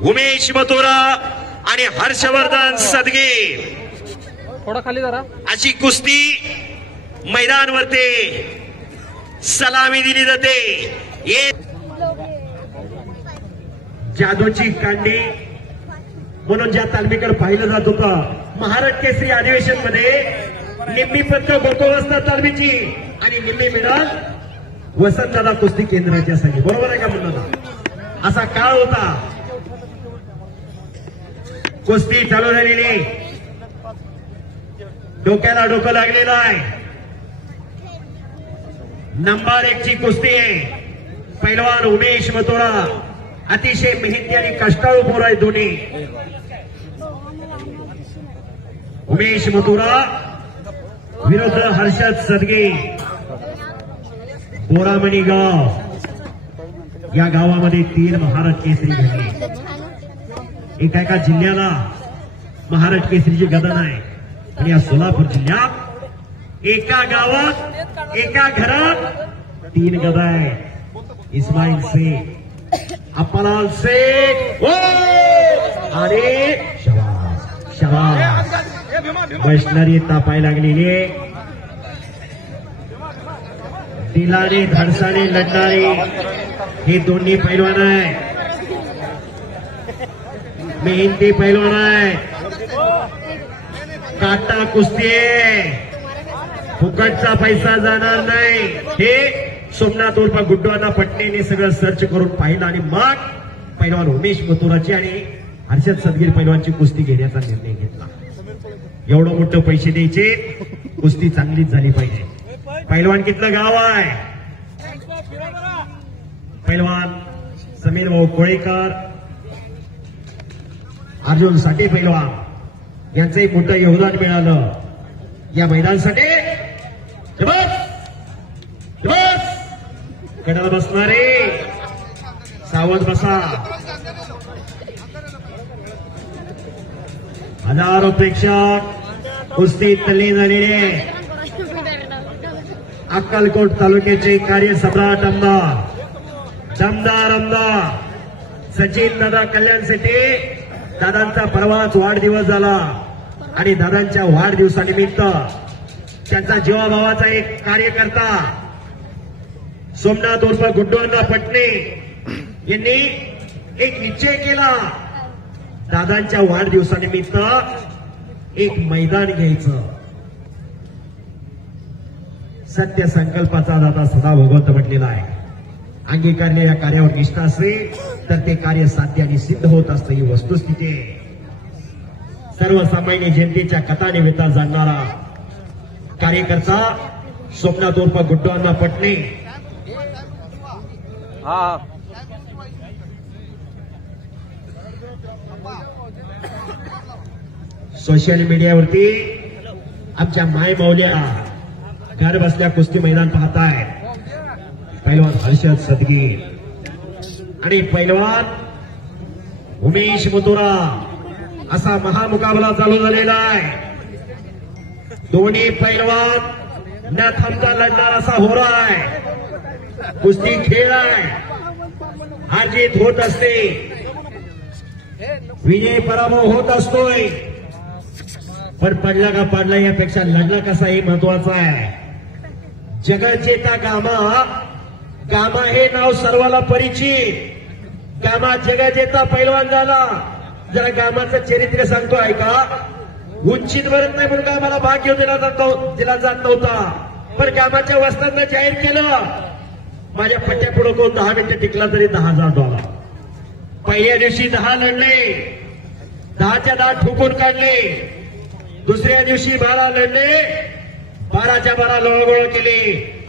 उमेश मथुरा आणि हर्षवर्धन सदगे थोडा खाली जरा अशी कुस्ती मैदानवरती सलामी दिली जाते। जादूची कांडी म्हणून ज्या तालमीकडे पाहिलं जात होतं महाराष्ट्र केसरी अधिवेशन मध्ये निम्मी पत्र गोकुळस्थ तालमीची आणि निम्मी मिळाल वसंतदादा कुस्ती केंद्राच्या संघी, बरोबर आहे का म्हणलं? असा काळ होता। कुस्ती चालू झालेली, डोक्याला डोकं लागलेलं आहे। नंबर 1 ची कुस्ती आहे। पैलवान उमेश मथुरा अतिशय मेहनती आणि कष्टाळू पोर आहे दोन्ही। उमेश मथुरा विरुद्ध हर्षद सदगे। बोरामणी गाव, या गावामध्ये 3 महाराष्ट्र केसरी घडले। एका जिल्ह्याला महाराष्ट्र केसरीची गदा आहे आणि या सोलापूर जिल्ह्यात एका गावात एका घरात 3 गदा आहे। इस्माईल शेख, अप्पालाल शेख आणि शबाज मशनरी तापाय लागलेली, दिलाने धडसाने लढणारे हे दोन्ही पैलवान आहे। मेहनती पैलवान आहे, काटा कुस्ती आहे, फुकटचा पैसा जाणार नाही। हे सोमनाथ उर्फ गुड्डूअण्णा पटणेने सगळं सर्च करून पाहिलं आणि मग पैलवान उमेश मथुराची आणि हर्षद सदगीर पैलवानची कुस्ती घेण्याचा निर्णय घेतला। एवढं मोठं पैसे द्यायचे, कुस्ती चांगलीच झाली पाहिजे। पैलवान कितलं गाव आहे? पैलवान समीर भाऊ कोळेकर, अर्जुन साठे पैलवान यांचंही मोठं योगदान मिळालं या मैदानासाठी। कडाला बसणारे सावध बसा। हजारो प्रेक्षक कुस्तीत तल्लीन झालेले। अक्कलकोट तालुक्याचे कार्यसम्राट दमदार आमदार सचिन दादा कल्याणसाठी दादांचा परवाच वाढदिवस झाला आणि दादांच्या वाढदिवसानिमित्त त्यांचा जीवाभावाचा एक कार्यकर्ता सोमनाथ उर्फ गुड्डूअण्णा पटणे यांनी एक निश्चय केला, दादांच्या वाढदिवसानिमित्त एक मैदान घ्यायचं। सत्य संकल्पाचा दादा सदा भगवंत म्हटलेला आहे। अंगीकारलेल्या कार्यावर निष्ठा असेल तर ते कार्य साध्य आणि सिद्ध होत असतं, ही वस्तुस्थिती आहे। सर्वसामान्य जनतेच्या कथानिमित्त जाणणारा कार्यकर्ता सोमनाथ उर्फ गुड्डूअण्णा पटणे सोशल मीडियावरती आमच्या माय माऊल्या घर बसल्या कुस्ती मैदान पाहताय। पैलवान हर्षद सदगीर आणि पैलवान उमेश मथुरा असा महामुकाबला चालू झालेला आहे। दोन्ही पैलवान न थांबता लढणार असा होरा आहे। कुस्ती खेळ आहे, हार जीत होत असते, विजय पराभव होत असतोय, पण पडला का पडला यापेक्षा लढला कसा हे महत्वाचं आहे। जगजेता गामा हे नाव सर्वाला परिचित। गामा जगजेता पैलवान झाला। जरा गामाचं चरित्र सांगतो ऐका। उंचीत वरत नाही म्हणून गामाला भाग घेऊन दिला जात नव्हता, पण गामाच्या वस्तांना जाहीर केलं, माझ्या पट्ट्या पुढे कोण 10 मिनिटं टिकला तरी $10,000। पहिल्या दिवशी 10 लढले, 10च्या 10 ठोकून काढले। दुसऱ्या दिवशी 12 लढले, 12च्या 12 लोळगोळ केले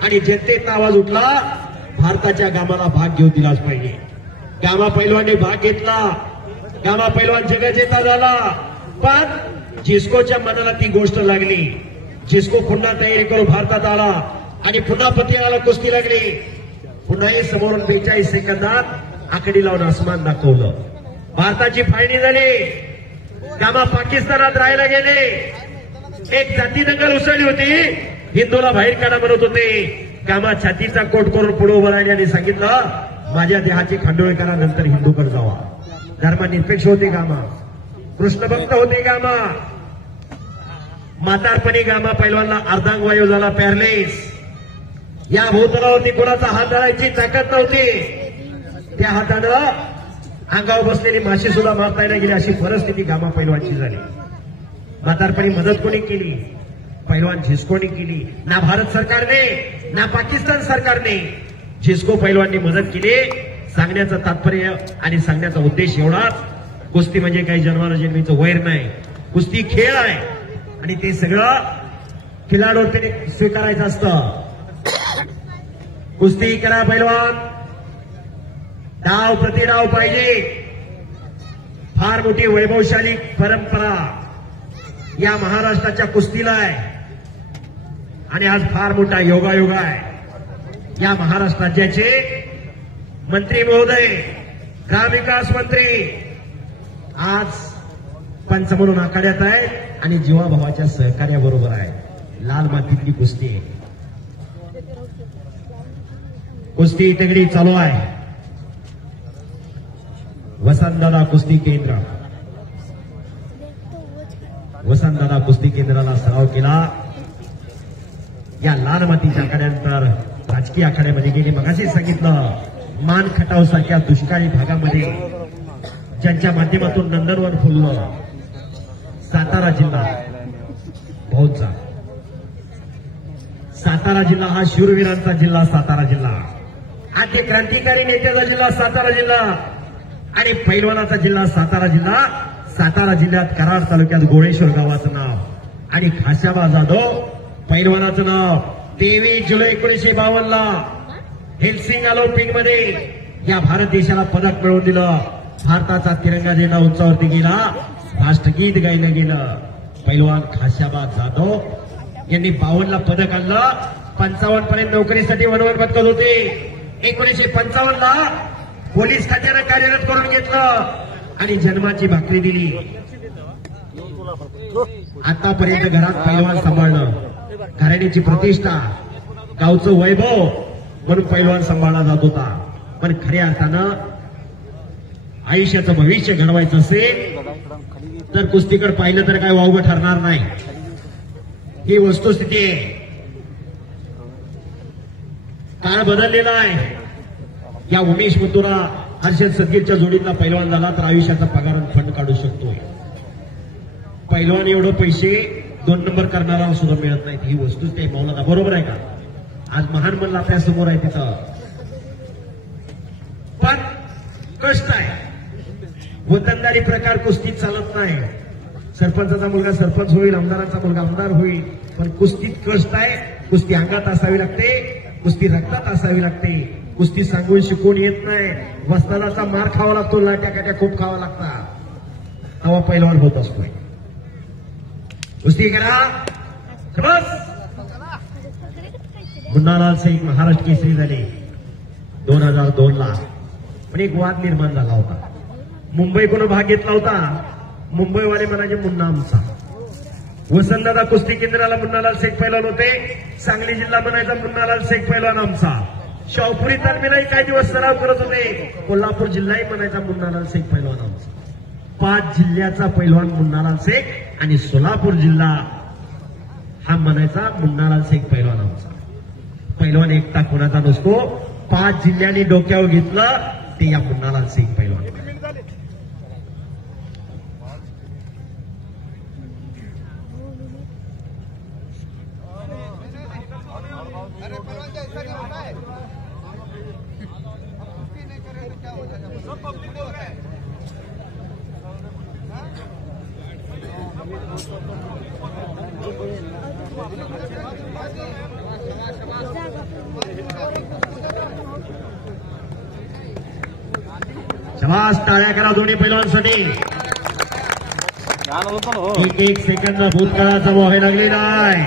आणि जनतेत आवाज उठला, भारताच्या गामाला भाग घेऊ दिलाच पाहिजे। गामा पैलवानने भाग घेतला, गामा पैलवान जगजेता झाला। पण जिस्कोच्या मनाला ती गोष्ट लागली, जिस्को पुन्हा तयारी करून भारतात आला, आणि पुन्हा पतियाला कुस्ती लागली. पुन्हाही समोरून 42 सेकंदात आकडी लावून आसमान दाखवलं. भारताची फाळणी झाली. गामा पाकिस्तानात राहायला गेले. एक जाती दंगल उसळली होती. हिंदूला बाहेर काढा म्हणत होते. गामा छातीचा कोट करून पुढे उभं राहिले आणि सांगितलं माझ्या देहाची खांडोळी करा, नंतर हिंदूकडे जावा. धर्मनिरपेक्ष होते गामा. कृष्णभक्त होते गामा. म्हातारपणी गामा पैलवानला अर्धांगवायू झाला, पॅरलेस. या भूतलावरती कोणाचा हात धरायची ताकद नव्हती. त्या हातानं अंगावर बसलेली माशी सुद्धा मारता येण्या गेली अशी परिस्थिती गामा पैलवानची झाली. म्हातारपणी मदत कोणी केली? पैलवान झिस्कोनी केली. ना भारत सरकारने ना पाकिस्तान सरकारने. झिस्को पैलवाननी मदत केली. सांगण्याचं तात्पर्य आणि सांगण्याचा उद्देश एवढाच, कुस्ती म्हणजे काही जन्माजन्मीचं वैर नाही. कुस्ती खेळ आहे आणि ते सगळं खिलाडूने स्वीकारायचं असतं. कुस्ती करा पैलवान, डाव प्रतिडाव पाहिजे. फार मोठी वैभवशाली परंपरा या महाराष्ट्राच्या कुस्तीला आहे आणि आज फार मोठा योगायोग आहे. या महाराष्ट्र राज्याचे मंत्री महोदय, ग्रामविकास मंत्री आज पंच म्हणून आखाड्यात आहेत आणि जीवाभावाच्या सहकार्याबरोबर आहे. लाल मातीतली कुस्ती आहे. कुस्ती तगडी चालू आहे. वसंतदादा कुस्ती केंद्र, वसंतदादा कुस्ती केंद्राला सराव केला. या लाल मातीच्या आखाड्यानंतर राजकीय आखाड्यामध्ये गेले. मगाशी सांगितलं मान खटाव सारख्या दुष्काळी भागामध्ये ज्यांच्या माध्यमातून नंदनवन फुललं. सातारा जिल्हा बहुतचा, सातारा जिल्हा हा शूरवीरांचा जिल्हा. सातारा जिल्हा आधी क्रांतिकारी नेत्याचा जिल्हा सातारा जिल्हा आणि पैलवानाचा जिल्हा सातारा जिल्हा. सातारा जिल्ह्यात कराड तालुक्यात गोळेश्वर गावाचं नाव आणि खाशाबा जाधव पैलवानाचं नाव. 23 जुलै 1952 ला हेल्सिंग ऑलिम्पिकमध्ये या भारत देशाला पदक मिळवून दिलं. भारताचा तिरंगा झेंडा उंचावरती गेला. राष्ट्रगीत गायलं गेलं. पैलवान खाशाबा जाधव यांनी 52 ला पदक आणलं. 55 पर्यंत नोकरीसाठी वनवन भटकत होते. 1955 ला पोलीस खात्यानं कार्यरत करून घेतलं आणि जन्माची भाकरी दिली. आतापर्यंत घरात पैलवान सांभाळणं, घराण्याची प्रतिष्ठा, गावचं वैभव म्हणून पैलवान सांभाळला जात होता. पण खऱ्या अर्थानं आयुष्याचं भविष्य घडवायचं असेल तर कुस्तीकडे पाहिलं तर काय वावगं ठरणार नाही. ही वस्तुस्थिती आहे. काळ बदललेला आहे. या उमेश मथुरा हर्षद सदगीरच्या जोडीतला पैलवान झाला तर आयुष्याचा पगार फंड काढू शकतोय. पैलवान एवढं पैसे 2 नंबर करणारा सुद्धा मिळत नाहीत. ही वस्तुस्थिती आहे. मौलाना बरोबर आहे का? आज महान म्हणलं आपल्या समोर आहे तिथं. पण कष्ट आहे. वतनदारी प्रकार कुस्तीत चालत नाही. सरपंचाचा मुलगा सरपंच होईल, आमदाराचा मुलगा आमदार होईल, पण कुस्तीत कष्ट आहे. कुस्ती अंगात असावी लागते, कुस्ती रक्तात असावी लागते. कुस्ती सांगून शिकून येत नाही. वस्तादाचा मार खावा लागतो, लाट्या काट्या खूप खावा लागतात. तेव्हा पैलवान होत असतोय. कुस्ती करा बस. मुन्नालाल शेख महाराष्ट्र केसरी झाले 2002 ला. पण एक वाद निर्माण झाला होता. मुंबईकडून भाग घेतला होता. मुंबईवाले म्हणाले मुन्ना आमचा. वसंतदादा कुस्ती केंद्राला मुन्नालाल शेख पैलवान होते. सांगली जिल्हा म्हणायचा मुन्नालाल शेख पैलवान आमचा. शाहपुरी तालमीलाही काही दिवस सराव करत होते. कोल्हापूर जिल्हाही म्हणायचा मुन्नालाल शेख पैलवान आमचा. 5 जिल्ह्याचा पैलवान मुन्नालाल शेख आणि सोलापूर जिल्हा हा म्हणायचा मुन्नालाल शेख पैलवान आमचा. पैलवान एकटा कोणाचा नसतो. 5 जिल्ह्यांनी डोक्यावर घेतलं ते या मुन्नालाल शेख पैलवान. शाबास, टाळ्या करा दोन्ही पैलवानसाठी. 1 सेकंद भूतकाळाचा व्हायला लागलेला आहे.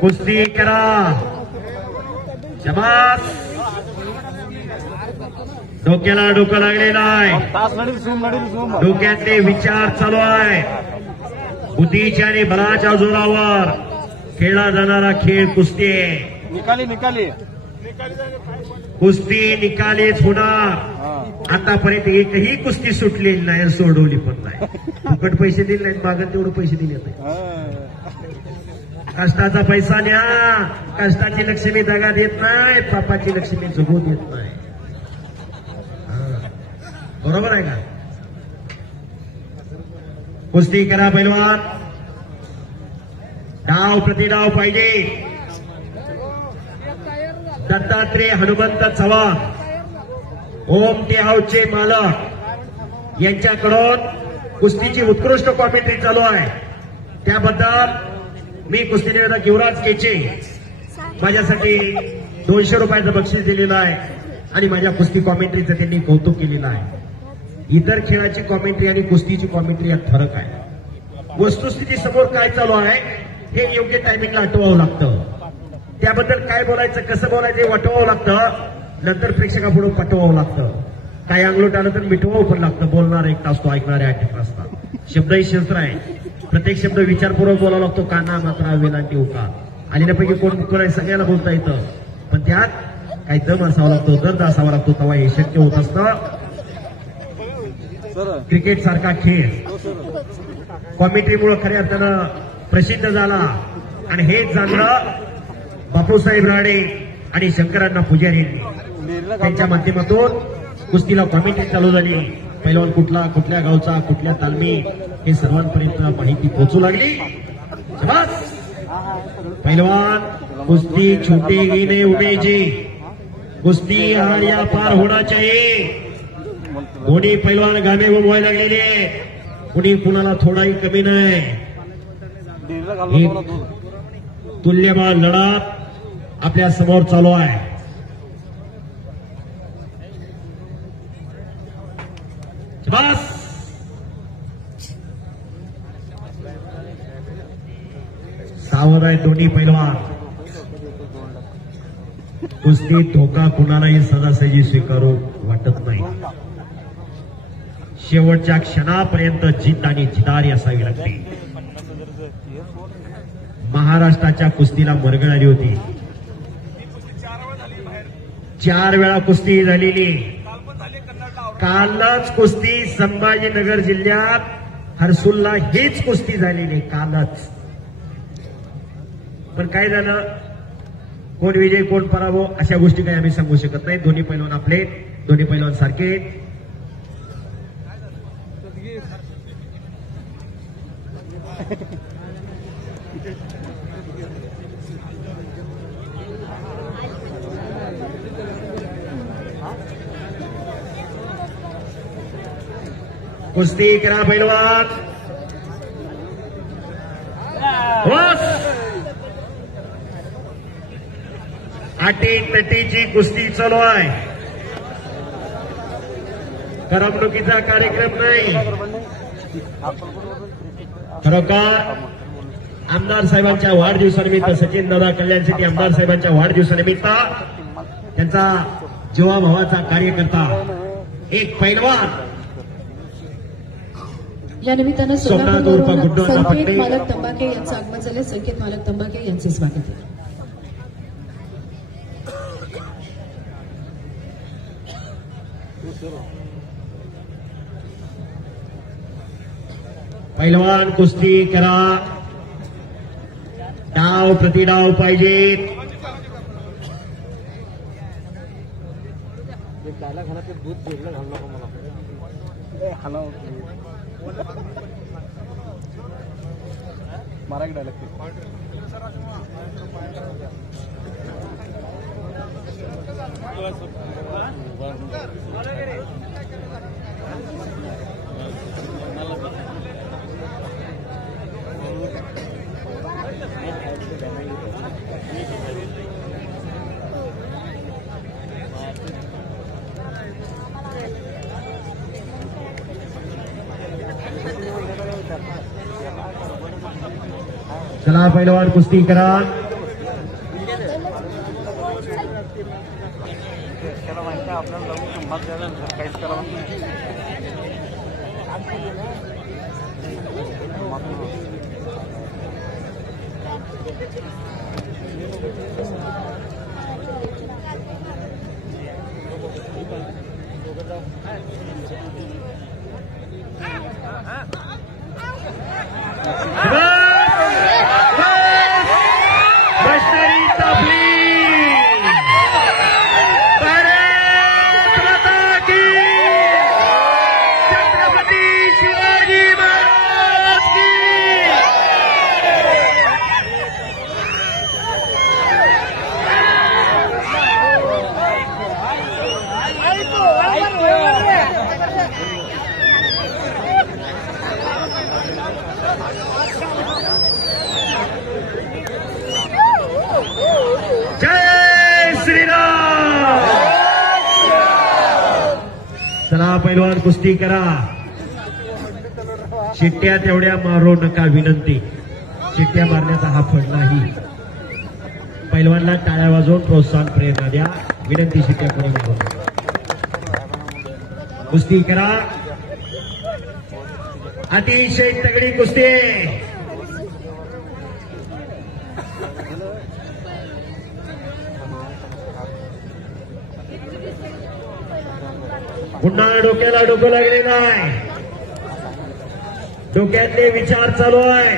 कुस्ती करा. शबास. डोक्याला डोकं लागलेलं आहे. डोक्यातले विचार चालू आहे. बुद्धीच्या आणि बलाच्या जोरावर खेळला जाणारा खेळ कुस्ती आहे. निकाली कुस्ती निकालीच होणार. आतापर्यंत एकही कुस्ती सुटलेली नाही, सोडवली पण नाही. फुकट पैसे दिले नाहीत, मागत तेवढे पैसे दिले नाही. कष्टाचा पैसा न्या. कष्टाची लक्ष्मी दगा देत नाही, पापाची लक्ष्मी जगू देत नाही. बरोबर आहे का? कुस्ती करा पैलवान. डाव प्रतिडाव पाहिजे. दत्तात्रेय हनुमंत चव्हाण होम टी हाऊसचे मालक यांच्याकडून कुस्तीची उत्कृष्ट कॉमेंट्री चालू आहे. त्याबद्दल मी कुस्ती निवेदक युवराज केचे माझ्यासाठी 200 रुपयाचं बक्षीस दिलेलं आहे आणि माझ्या कुस्ती कॉमेंट्रीचं त्यांनी कौतुक केलेलं आहे. इतर खेळाची कॉमेंट्री आणि कुस्तीची कॉमेंट्री यात फरक आहे. वस्तुस्थिती समोर काय चालू आहे हे योग्य टायमिंगला आठवावं लागतं. त्याबद्दल काय बोलायचं, कसं बोलायचं हे वाटवावं लागतं. नंतर प्रेक्षकापुढे पटवावं लागतं. काय अंगलोट आलं तर मिटवावं पण लागतं. बोलणार एक तास तो, ऐकणारे 8 असतात. शब्द ही शस्त्र आहे. प्रत्येक शब्द विचारपूर्वक बोलावा लागतो. काना मात्रा वेलांटी उकार आलेल्यापैकी कोण आहे सगळ्याला बोलता येतं, पण त्यात काही दम असावा लागतो, दर्द असावा लागतो, तेव्हा हे शक्य होत असतं. क्रिकेट सारखा खेळ कॉमेंट्रीमुळे खऱ्या अर्थानं प्रसिद्ध झाला आणि हेच जाणलं बापूसाहेब राणे आणि शंकरांना पुजारी त्यांच्या माध्यमातून कुस्तीला कॉमेंट्री चालू झाली. पैलवान कुठल्या गावचा, कुठल्या तालमी हे सर्वांपर्यंत माहिती पोहोचू लागली. पैलवान कुस्ती छोटी गिने उमेजी कुस्ती हारिया पार होना चाहिए. दोन्ही पैलवान गामे उमवायला लागलेले, कुणी कुणाला थोडाही कमी नाही. तुल्यमान लढत आपल्या समोर चालू आहे. बस सावध आहे दोन्ही पैलवान. कुस्तीत धोका कुणालाही सहजासहजी स्वीकारू वाटत नाही. शेवटच्या क्षणापर्यंत जिद्द आणि जिदारी असावी लागते. महाराष्ट्राच्या कुस्तीला मरगळ आली होती. 4 वेळा कुस्ती झालेली. कालच कुस्ती संभाजीनगर जिल्ह्यात हर्सुलला हीच कुस्ती झालेली कालच. पण काय झालं, कोण विजय कोण पराभव अशा गोष्टी काही आम्ही सांगू शकत नाही. दोन्ही पैलवान आपले, दोन्ही पैलवान सारखे. कुस्ती करा पैलवान. अटीतटीची कुस्ती चालू आहे. करमणुकीचा कार्यक्रम नाही. खरोखर आमदार साहेबांच्या वाढदिवसानिमित्त, सचिन दादा कल्याण सिटी आमदार साहेबांच्या वाढदिवसानिमित्त त्यांचा जीवाभावाचा कार्यकर्ता एक पैलवान या निमित्तानं संकेत मालक तंबाके यांचं आगमन झाले. संकेत मालक तंबाके यांचे स्वागत आहे. पैलवान कुस्ती करा. डाव प्रतिडाव पाहिजेत. मारा डायलॉग चला पहिलवान कुस्ती करा. त्याला माहिती आहे आपल्याला जाऊन संभाग द्यायला काहीच करावं चला पहिलवान कुस्ती करा. शिट्ट्या तेवढ्या मारू नका विनंती. शिट्ट्या मारण्याचा हा फळ नाही. पहिलवानला टाळ्या वाजवून प्रोत्साहन प्रेरणा द्या. विनंती शिट्ट्या करू नका. कुस्ती करा. अतिशय तगडी कुस्ती. पुन्हा डोक्याला डोकं लागलेलं आहे. डोक्यातले विचार चालू आहे.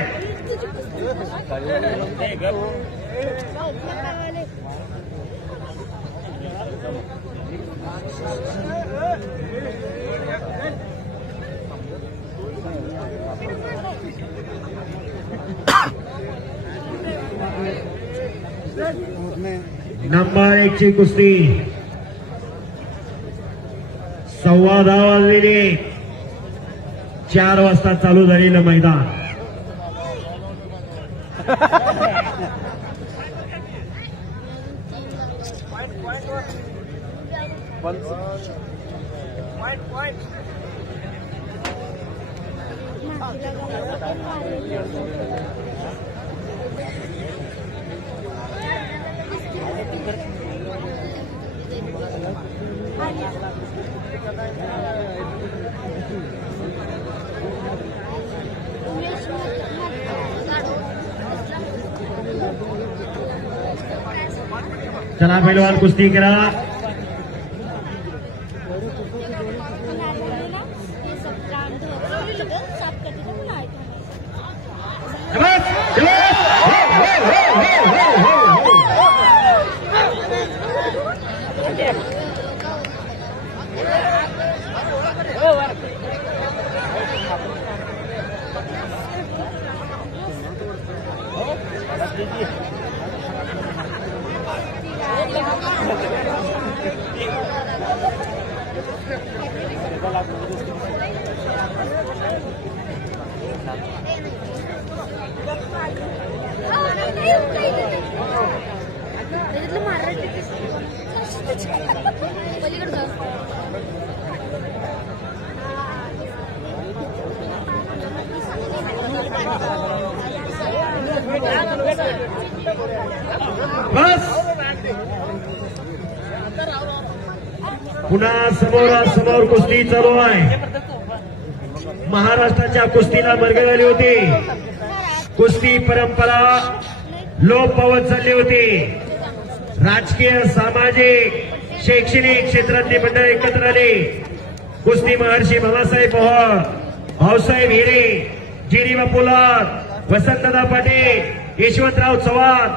नंबर 1 ची कुस्ती 10:15 वाजलेले. 4 वाजता चालू झालेलं मैदान. चला पहिलवान कुस्ती करा. पुन्हा समोरासमोर कुस्ती चालू आहे. महाराष्ट्राच्या कुस्तीला मरगळ आली होती. कुस्ती परंपरा लोप पावत चालली होती. राजकीय, सामाजिक, शैक्षणिक क्षेत्रातली मंडळ एकत्र आली. कुस्ती महर्षी बाबासाहेब पोहळ, भाऊसाहेब हिरे, जिरीबा पोलाद, वसंतदादा पाटील, यशवंतराव चव्हाण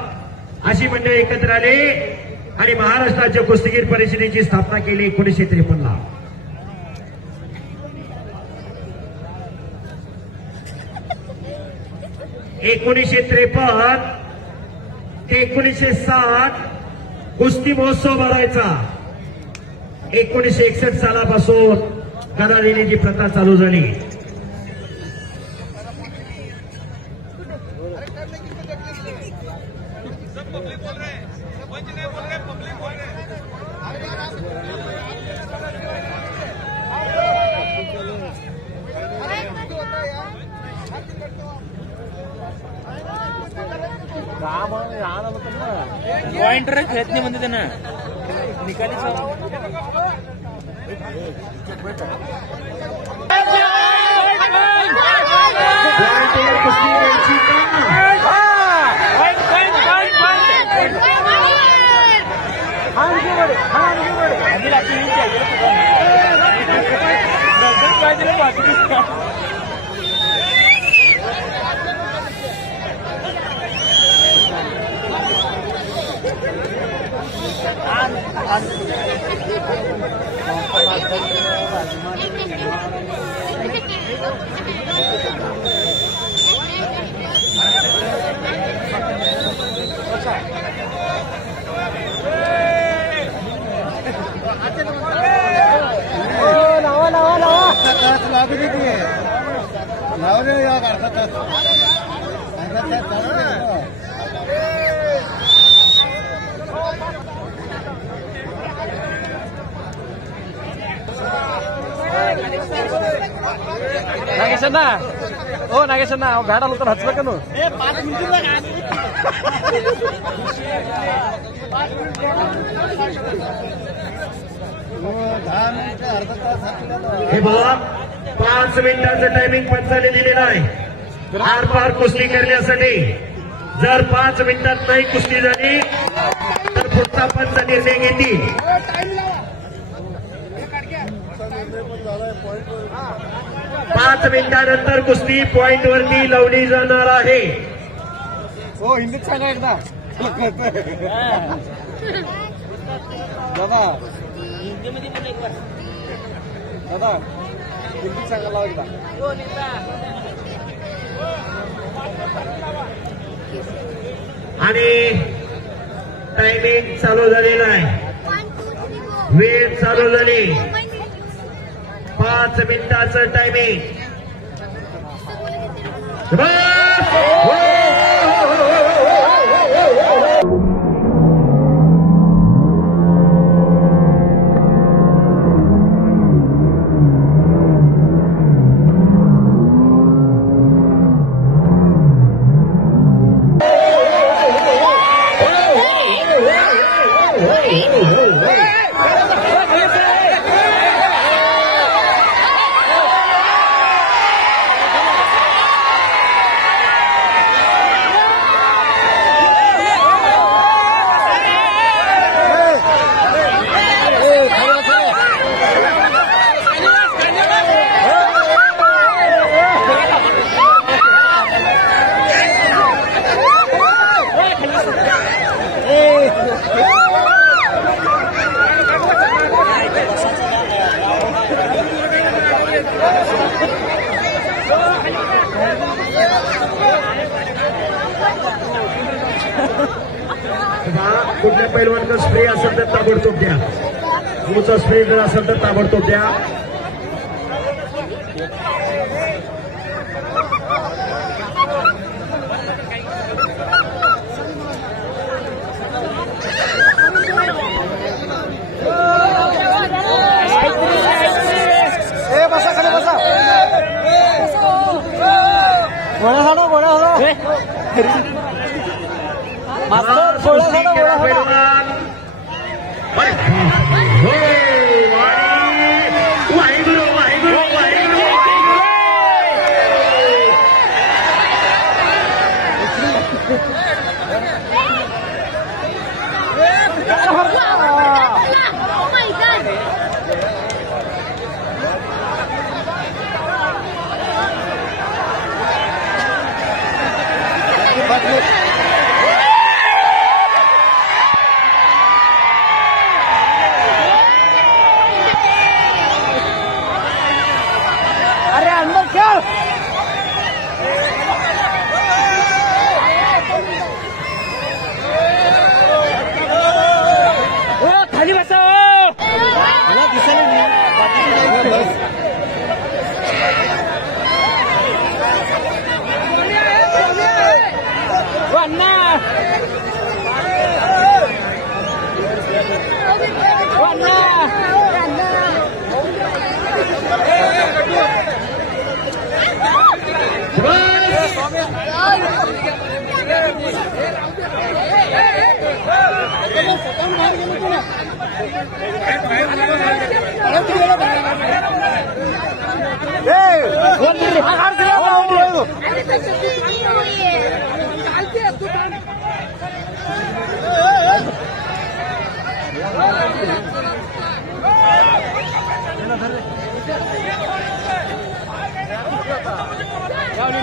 अशी मंडळ एकत्र आली आणि महाराष्ट्राच्या कुस्तीगीर परिषदेची स्थापना केली 1953 ला. ते 1960 कुस्ती महोत्सव भरायचा. 1961 सालापासून करालेली प्रथा चालू झाली. पॉइंटर खेळत नाही म्हणते त्यांना निकाली ನಾಗೇಶಣ್ಣ ಓ ನಾಗೇಶಣ್ಣ ಬ್ಯಾಡ ಅಲ್ಲ ಹಚ್ಬೇಕನು हे बघा 5 मिनिटाचं टायमिंग पंचाने दिलेलं आहे आरपार कुस्ती करण्यासाठी जर 5 मिनिटात नाही कुस्ती झाली तर पुढचा पंच निर्णय घेतील 5 मिनिटानंतर कुस्ती पॉइंट वरती लावली जाणार आहे हो हिंदीत सांगा एकदा दादा हिंदीमध्ये पण एक वार दादा हिंदीत सांगायला एकदा आणि टायमिंग चालू झालेला आहे वेळ चालू झाली 5 मिनिटाचं टायमिंग कुठल्या पैलवानचा स्प्रे असेल तर ताबडतोब द्या तुमचा स्प्रे जर असेल तर ताबडतोब द्या बसा खाली बसा गोळ्या झाडा गोळ्या झाडा मास्तर गोळ्या झाडा गोळ्या झाडा वाहिगुरु वाहिगुरु वाहिगुरु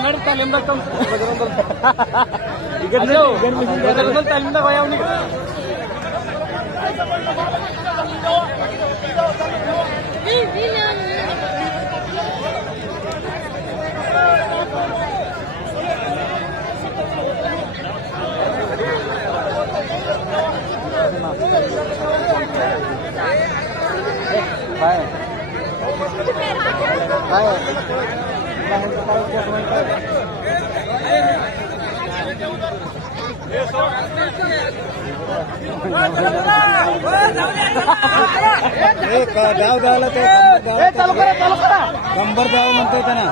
नडता लिंबा तालीमदा गाव द्यायला ते कंबर द्यावं म्हणतोय त्यांना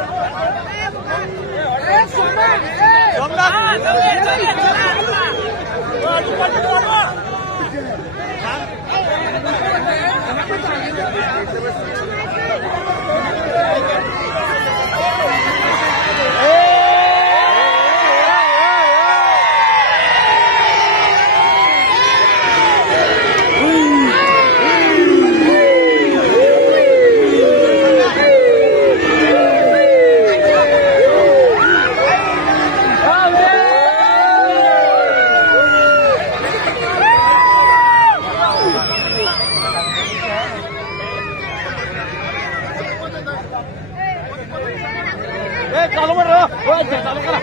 चालू करा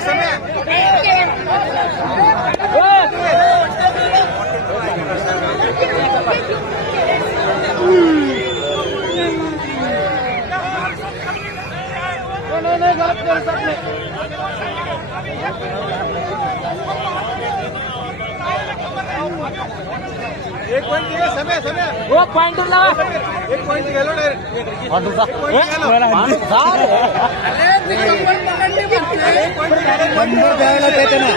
समय एक पॉइंट समय वो पॉइंट लावा एक पॉइंट गेलो डायरेक्ट कंबर द्यायला ते त्यांना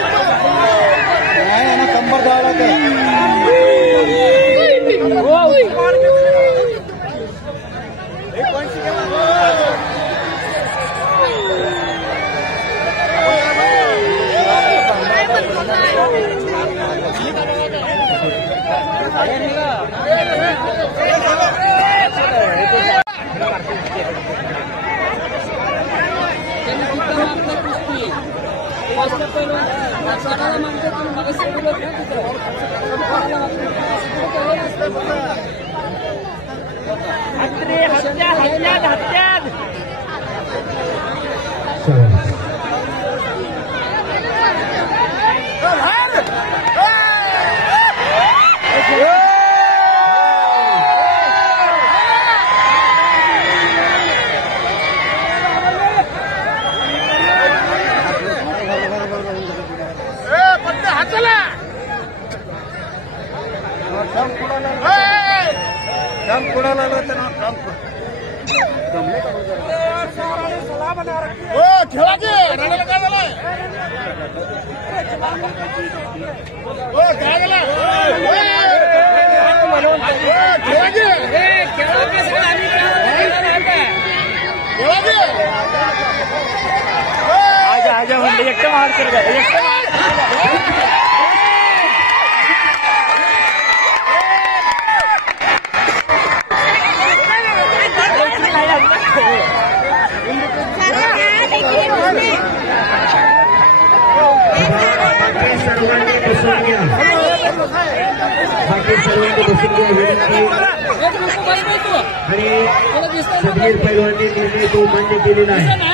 नाही ना कंबर द्यायला ते एक पॉइंट काम कुणाला खेळा की रडायला काय झालंय काय झालं खेळा की आजा म्हणले एकटं मार कर सर्वांनी बसून घ्या विनंती आणि सदगीर पैलवानने निर्णय तो मान्य केलेला आहे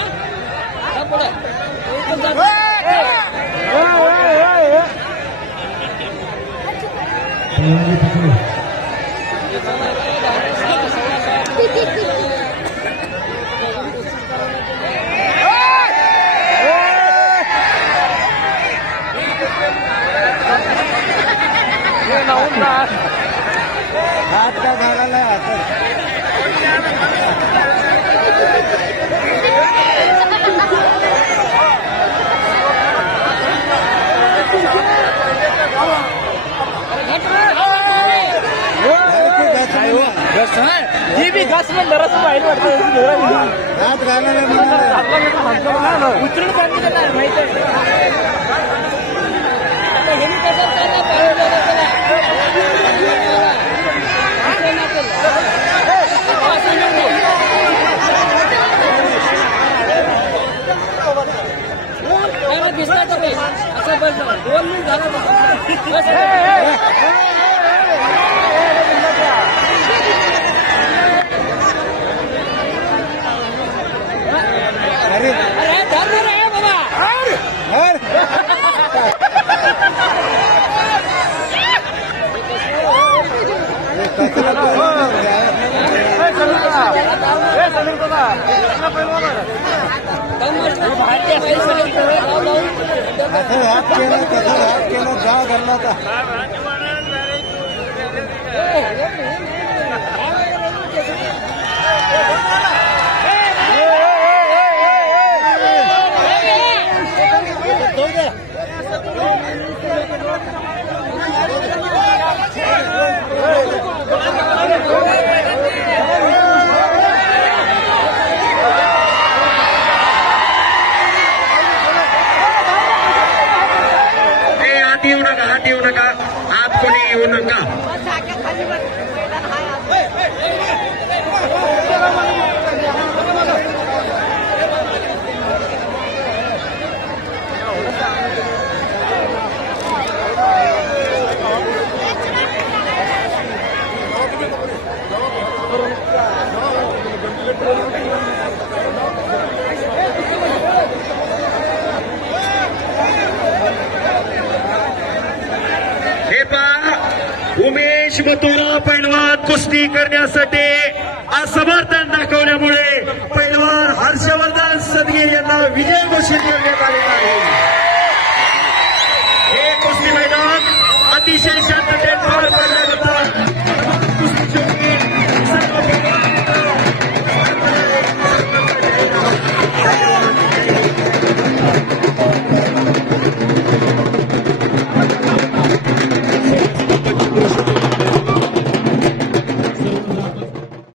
हात का झाला आता ही बी घास म्हणलं रस बाहेर वाटतं उतरून काढली त्याला माहित असं बस 2 मिनिट झालं अरे धर रे हात केलं जा धरला होता हात येऊ नका आत कोणी येऊ नका उमेश मथुरा पैलवान कुस्ती करण्यासाठी असमर्थन दाखवल्यामुळे पैलवान हर्षवर्धन सदगीर यांना विजय घोषित करण्यात आलेला आहे. हे कुस्ती मैदान अतिशय शांततेत पार पडलं होतं.